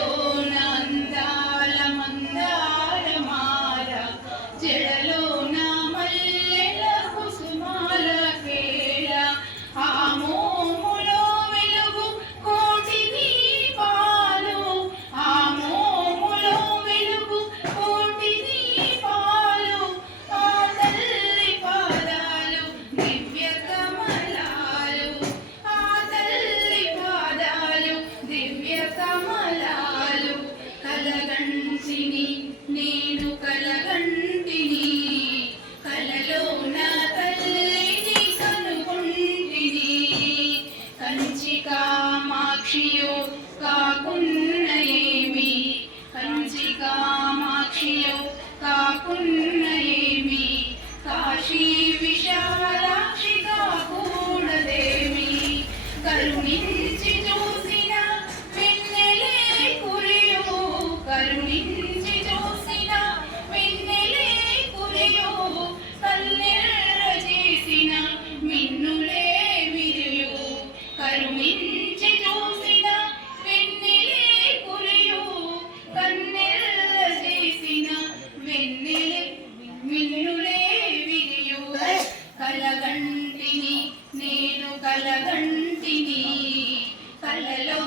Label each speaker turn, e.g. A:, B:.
A: you. కామాక్షియో కాకున్న ఏమి కంచి కామాక్షియో కాకున్న ఏమి కాశీ విశాలాక్షి కాకూడదేమి? కరుణించి చూసిన వెన్నెలే కురియో కరుణించి చూసిన వెన్నెలే కురియో కన్నెర్ర చేసిన మిన్నులే విరియో కరుణించి కలగంటిని నేను కలలో